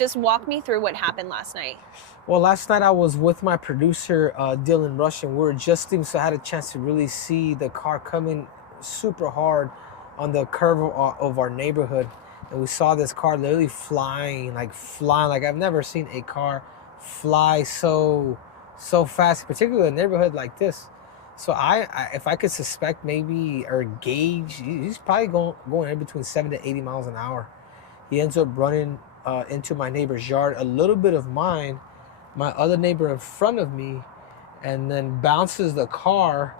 Just walk me through what happened last night. Well, last night I was with my producer, Dylan Rush, and we were adjusting, so I had a chance to really see the car coming super hard on the curve of our neighborhood. And we saw this car literally flying. Like I've never seen a car fly so fast, particularly in a neighborhood like this. So if I could suspect maybe or gauge, he's probably going in between 70 to 80 miles an hour. He ends up running into my neighbor's yard, a little bit of mine, my other neighbor in front of me, and then bounces the car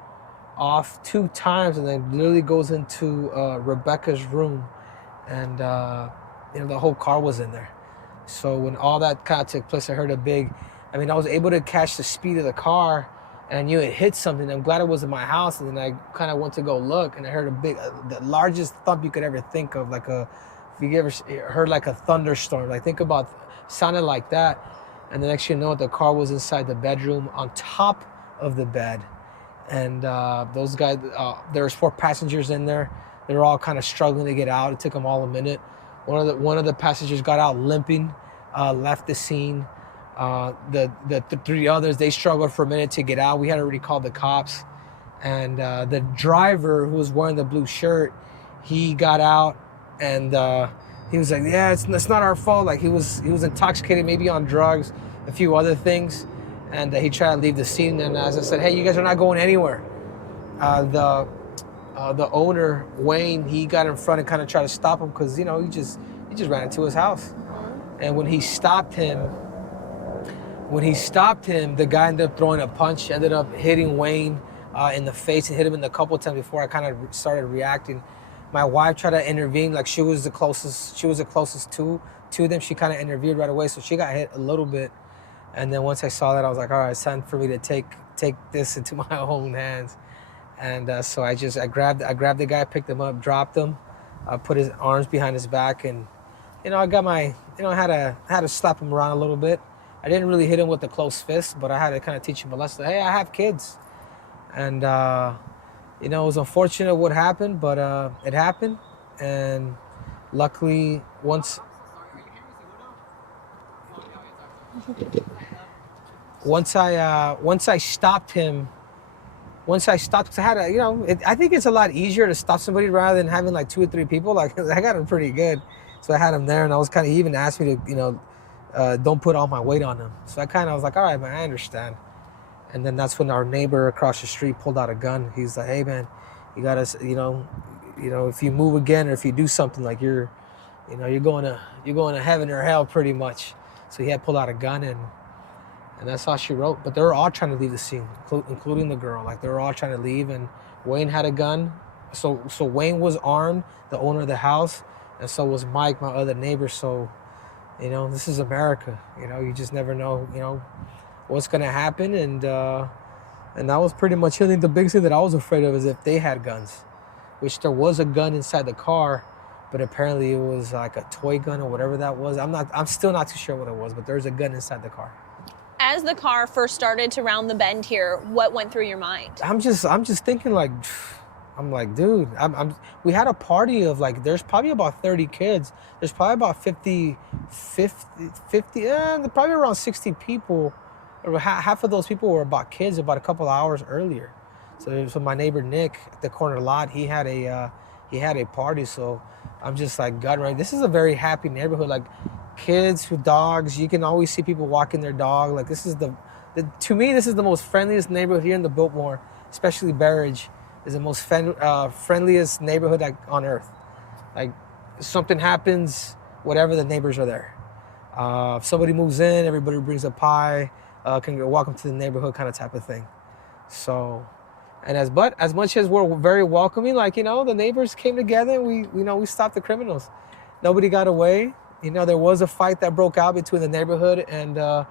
off 2 times, and then literally goes into Rebecca's room, and the whole car was in there. So when all that kind of took place, I heard I was able to catch the speed of the car, and I knew it hit something. I'm glad it wasn't my house, and then I kind of went to go look, and I heard the largest thump you could ever think of, if you ever heard like a thunderstorm, like think about, sounded like that. And the next thing you know, the car was inside the bedroom on top of the bed. And those guys, there was 4 passengers in there. They were all kind of struggling to get out. It took them all a minute. One of the passengers got out limping, left the scene. The 3 others, they struggled for a minute to get out. We had already called the cops. And the driver, who was wearing the blue shirt, he got out, and he was like, yeah, it's not our fault. Like he was intoxicated, maybe on drugs, a few other things. And he tried to leave the scene. And as I said, hey, you guys are not going anywhere. The owner, Wayne, he got in front and kind of tried to stop him because, he just ran into his house. And when he stopped him, the guy ended up throwing a punch, ended up hitting Wayne in the face, and hit him in a couple of times before I kind of started reacting. My wife tried to intervene, like she was the closest to them. She kind of intervened right away, so she got hit a little bit. And then once I saw that, I was like, all right, it's time for me to take this into my own hands. And so I grabbed the guy, picked him up, dropped him, put his arms behind his back, and I got I had to slap him around a little bit. I didn't really hit him with a close fist, but I had to kind of teach him a lesson. Hey, I have kids, and it was unfortunate what happened, but it happened, and luckily once I stopped him, because I had I think it's a lot easier to stop somebody rather than having like 2 or 3 people. Like I got him pretty good, so I had him there, and he even asked me to don't put all my weight on him. So I was like, all right, man, I understand. And then that's when our neighbor across the street pulled out a gun. He's like, hey, man, you gotta, if you move again or if you do something, like you're going to heaven or hell pretty much. So he had pulled out a gun, and that's all she wrote. But they were all trying to leave the scene, including the girl. Like they were all trying to leave, and Wayne had a gun. So Wayne was armed, the owner of the house, and so was Mike, my other neighbor. So, this is America. You just never know, what's gonna happen, and that was pretty much it. I think the biggest thing that I was afraid of is if they had guns, which there was a gun inside the car, but apparently it was like a toy gun or whatever that was. I'm still not too sure what it was, but there's a gun inside the car. As the car first started to round the bend here, what went through your mind? I'm just thinking like, dude, we had a party of like, there's probably about 30 kids. There's probably about 50, probably around 60 people. Half of those people were about kids about a couple of hours earlier. So my neighbor Nick at the corner lot, he had a party. So I'm just like gut right. This is a very happy neighborhood. Like kids with dogs, you can always see people walking their dog. Like this is to me, this is the most friendliest neighborhood here in the Biltmore, especially Barrage. Is the most friendliest neighborhood on earth. Like something happens, whatever, the neighbors are there. If somebody moves in, everybody brings a pie, can go welcome to the neighborhood kind of type of thing. So, and as much as we're very welcoming, like, the neighbors came together and we stopped the criminals. Nobody got away. There was a fight that broke out between the neighborhood and the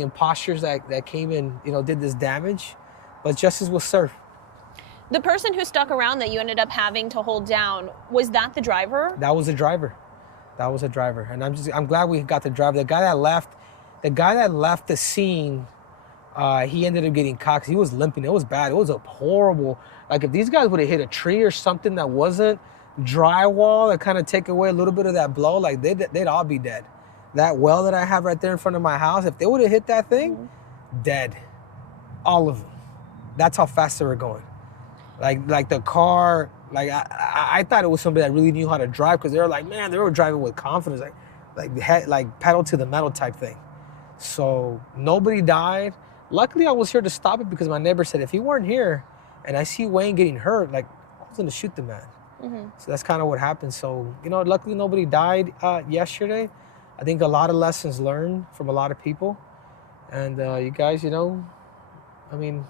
imposters that came and, did this damage, but justice was served. The person who stuck around that you ended up having to hold down, was that the driver? That was a driver. And I'm glad we got the driver. The guy that left the scene, he ended up getting caught. He was limping. It was bad. It was a horrible, like if these guys would have hit a tree or something that wasn't drywall that kind of take away a little bit of that blow, like they'd all be dead. that well that I have right there in front of my house, if they would have hit that thing, dead. All of them. That's how fast they were going. Like the car, I thought it was somebody that really knew how to drive, because they were like, man, they were driving with confidence, like pedal to the metal type thing. So nobody died. Luckily, I was here to stop it because my neighbor said if he weren't here and I see Wayne getting hurt, like, I was gonna shoot the man. So that's kind of what happened. So, luckily nobody died yesterday. I think a lot of lessons learned from a lot of people. And you guys, I mean,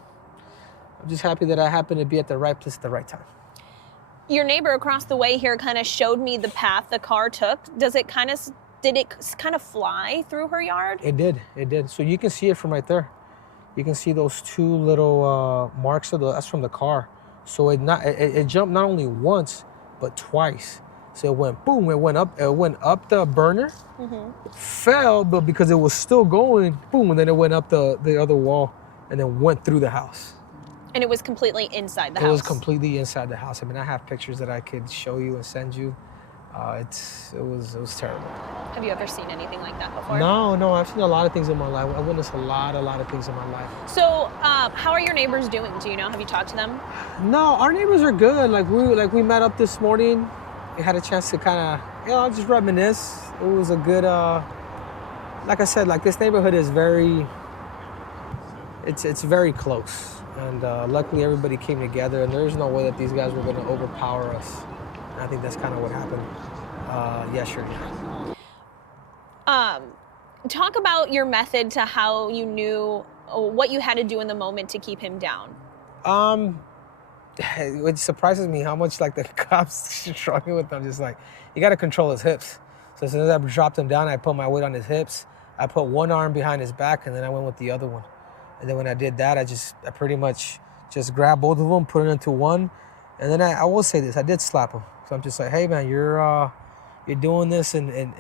I'm just happy that I happened to be at the right place at the right time. Your neighbor across the way here kind of showed me the path the car took. Did it kind of fly through her yard? It did. So you can see it from right there. You can see those two little marks that's from the car. So it jumped not only once, but twice. So it went boom, it went up the burner, fell, but because it was still going, boom, and then it went up the other wall and then went through the house. And it was completely inside the house? It was completely inside the house. I mean, I have pictures that I could show you and send you. It was terrible. Have you ever seen anything like that before? No, I've seen a lot of things in my life. I witnessed a lot of things in my life. So, how are your neighbors doing? Do you know? Have you talked to them? No, our neighbors are good. We met up this morning. We had a chance to kind of, just reminisce. It was a good, like I said, this neighborhood is it's very close. And luckily everybody came together, and there's no way that these guys were going to overpower us. And I think that's kind of what happened yesterday. Talk about your method to how you knew what you had to do in the moment to keep him down. It surprises me how much the cops struggling with them. Just you got to control his hips. So as soon as I dropped him down, I put my weight on his hips. I put one arm behind his back, and then I went with the other one. And then when I did that, I pretty much just grabbed both of them, put it into one. And then I will say this, I did slap him. So I'm just like, hey man, you're doing this, and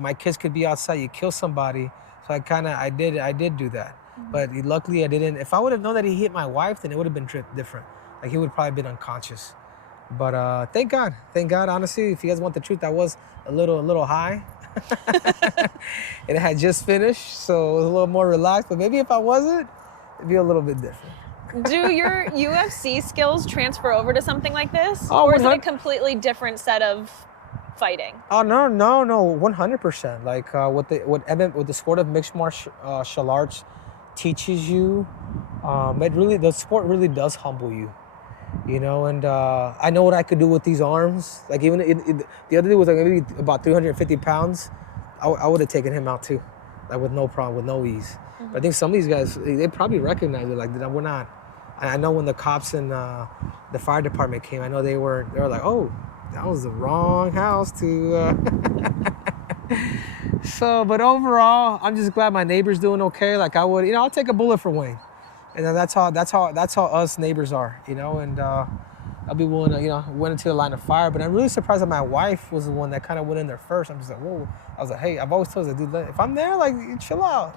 my kids could be outside, you kill somebody. So I did do that. But luckily I didn't. If I would have known that he hit my wife, then it would have been different. He would have probably been unconscious. But thank God, honestly, if you guys want the truth, I was a little high. It had just finished, so it was a little more relaxed. But maybe if I wasn't, it'd be a little bit different. Do your UFC skills transfer over to something like this? Oh, or is it a completely different set of fighting? Oh, no, 100%. With the sport of mixed martial arts teaches you, the sport really does humble you. And I know what I could do with these arms. Even the other day was maybe about 350 pounds. I would have taken him out too, with no problem, with no ease. But I think some of these guys, they probably recognize it, that we're not. I know when the cops and the fire department came, I know they were like, oh, that was the wrong house to. So, but overall, I'm just glad my neighbor's doing okay. I'll take a bullet for Wayne. And then that's how us neighbors are, and I'll be willing to, went into the line of fire. But I'm really surprised that my wife was the one that kind of went in there first. I'm just like, whoa. I was like, hey, I've always told her, dude, if I'm there, chill out.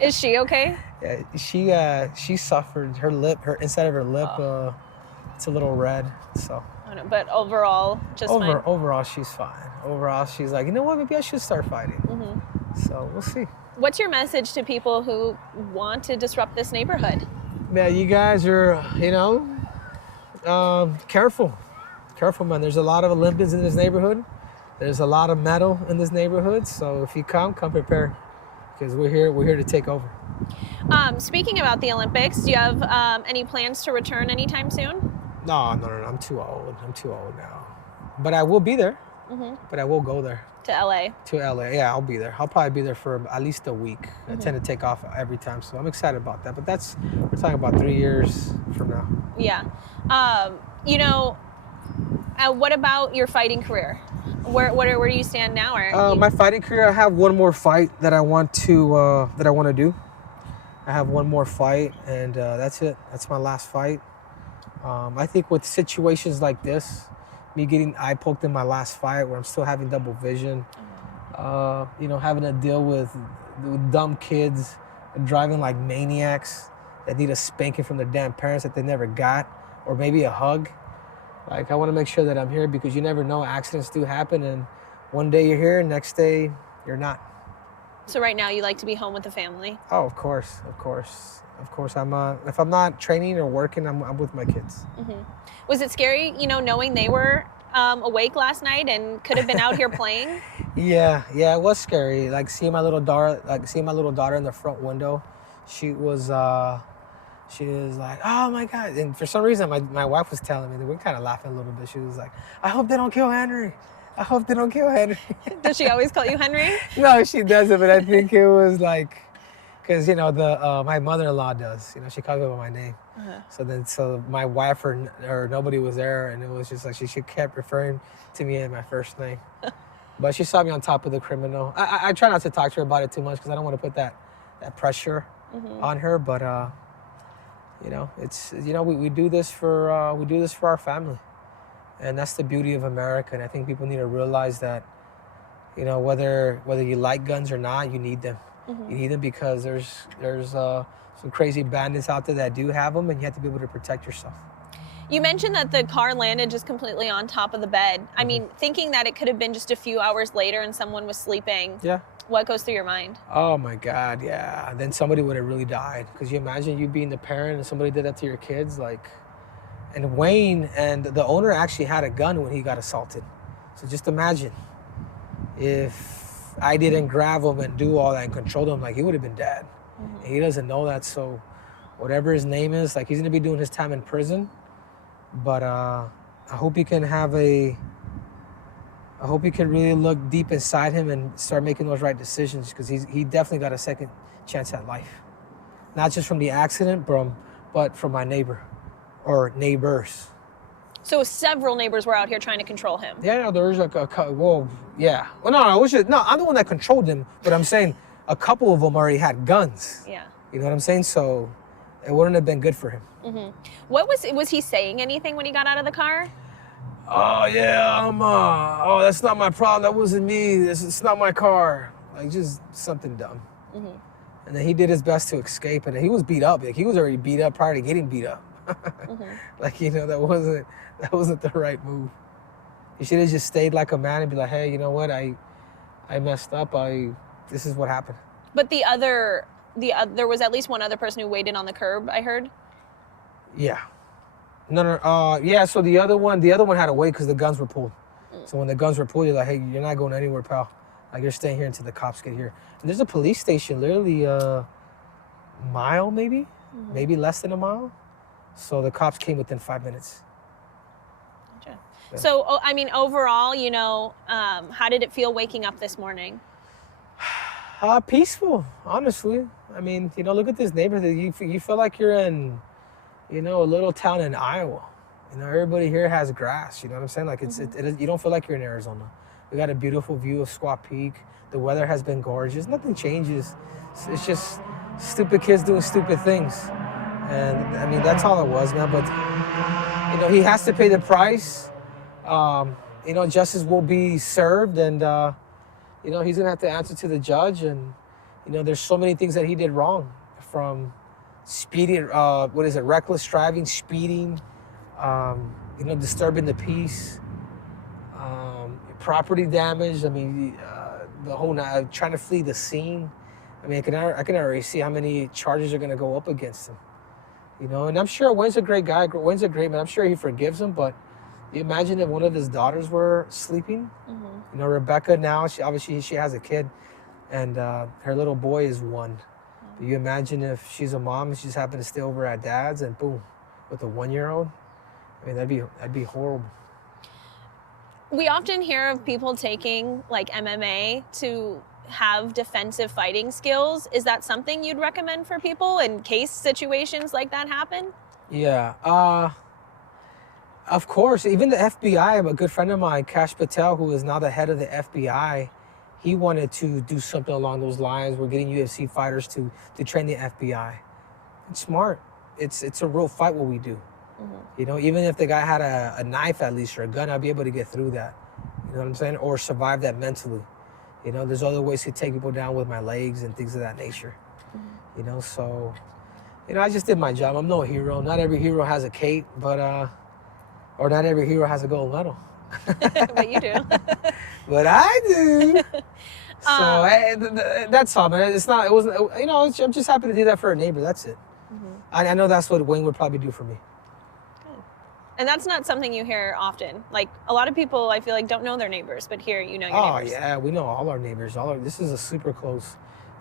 Is she okay? Yeah, she suffered. Her inside of her lip, it's a little red. So. I don't know, but overall, fine. Overall, she's fine. Overall, she's like, you know what? Maybe I should start fighting. So we'll see. What's your message to people who want to disrupt this neighborhood? Yeah, you guys are, careful. Careful, man. There's a lot of Olympians in this neighborhood. There's a lot of metal in this neighborhood. So if you come prepared, because we're here to take over. Speaking about the Olympics, do you have any plans to return anytime soon? No. I'm too old. I'm too old now. But I will be there. But I will go there. To LA? To LA, yeah, I'll be there. I'll probably be there for at least a week. I tend to take off every time, so I'm excited about that. But we're talking about 3 years from now. Yeah. What about your fighting career? Where do you stand now? My fighting career, I have one more fight that I want to do. I have one more fight, and that's it. That's my last fight. I think with situations like this, me getting eye poked in my last fight where I'm still having double vision, having to deal with dumb kids driving like maniacs that need a spanking from their damn parents that they never got, or maybe a hug. I want to make sure that I'm here because you never know, accidents do happen, and one day you're here, next day You're not. So right now you like to be home with the family? Oh, of course. I'm if I'm not training or working, I'm with my kids. Was it scary, knowing they were awake last night and could have been out here playing? Yeah, it was scary. Like seeing my little daughter in the front window. She was like, oh my God. And for some reason, my wife was telling me, that we're kind of laughing a little bit. She was like, I hope they don't kill Henry. I hope they don't kill Henry. Does she always call you Henry? No, she doesn't, but I think it was like, because, my mother-in-law does. She calls me by my name. So my wife or nobody was there, and it was just like she kept referring to me as my first name. But she saw me on top of the criminal. I try not to talk to her about it too much because I don't want to put that pressure on her. But it's we do this for our family, and that's the beauty of America. And I think people need to realize that, whether you like guns or not, you need them. You need them because there's some crazy bandits out there that do have them, and you have to be able to protect yourself. You mentioned that the car landed just completely on top of the bed. I mean, thinking that it could have been just a few hours later and someone was sleeping. Yeah. What goes through your mind? Oh my God, yeah. Then somebody would have really died. Because you imagine you being the parent and somebody did that to your kids, and Wayne and the owner actually had a gun when he got assaulted. So just imagine if I didn't grab him and do all that and control him, he would have been dead. And he doesn't know that, so whatever his name is, he's gonna be doing his time in prison. But I hope he can really look deep inside him and start making those right decisions, because he definitely got a second chance at life. Not just from the accident, but from my neighbor or neighbors. So several neighbors were out here trying to control him. Yeah, there was yeah. Well, no, it was just, no, I'm the one that controlled him, but I'm saying a couple of them already had guns. Yeah. You know what I'm saying? So it wouldn't have been good for him. What was he saying anything when he got out of the car? Oh yeah, oh, that's not my problem. That wasn't me. It's not my car. Just something dumb. And then he did his best to escape, and he was beat up. He was already beat up prior to getting beat up. That wasn't the right move. He should have just stayed like a man and be like, hey, you know what? I messed up. This is what happened. But there was at least one other person who waited on the curb, I heard. Yeah. No. Yeah. So the other one had to wait because the guns were pulled. So when the guns were pulled, you're like, hey, you're not going anywhere, pal. You're staying here until the cops get here. And there's a police station literally a mile, maybe less than a mile. So the cops came within 5 minutes. Gotcha. Yeah. So, overall, how did it feel waking up this morning? Peaceful, honestly. Look at this neighborhood. You feel like you're in, a little town in Iowa. Everybody here has grass. You know what I'm saying? You don't feel like you're in Arizona. We got a beautiful view of Squaw Peak. The weather has been gorgeous. Nothing changes. It's just stupid kids doing stupid things. And that's all it was, man. But he has to pay the price. Justice will be served, and he's gonna have to answer to the judge. And there's so many things that he did wrong, from speeding, reckless driving, speeding, disturbing the peace, property damage. The whole trying to flee the scene. I can already see how many charges are gonna go up against him. And I'm sure Wayne's a great guy. Wayne's a great man. I'm sure he forgives him, but you imagine if one of his daughters were sleeping. Rebecca now, she has a kid, and her little boy is 1. But you imagine if she's a mom and she just happened to stay over at dad's, and boom, with a 1-year-old. That'd be horrible. We often hear of people taking MMA to have defensive fighting skills. Is that something you'd recommend for people in case situations like that happen? Yeah, of course. Even the FBI, a good friend of mine, Kash Patel, who is now the head of the FBI, he wanted to do something along those lines. We're getting UFC fighters to train the FBI. It's smart. It's a real fight what we do. Even if the guy had a knife at least, or a gun, I'd be able to get through that. You know what I'm saying? Or survive that mentally. There's other ways to take people down with my legs and things of that nature. So, I just did my job. I'm no hero. Not every hero has a cape, but, or not every hero has a gold medal. But you do. But I do. So that's all, man. It's not. It wasn't. You know, I'm just happy to do that for a neighbor. That's it. I know that's what Wayne would probably do for me. And that's not something you hear often. Like a lot of people, I feel like don't know their neighbors, but here you know your Oh neighbors. yeah, we know all our neighbors. This is a super close,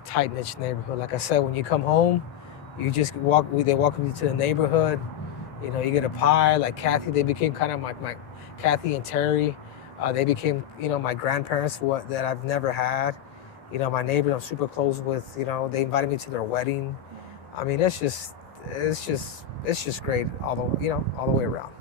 tight knit neighborhood. Like I said, when you come home, you just walk. They welcome you to the neighborhood. You know, you get a pie. Like Kathy, they became kind of my Kathy and Terry. They became my grandparents that I've never had. You know, my neighbors I'm super close with. You know, they invited me to their wedding. I mean, it's just great all the way around.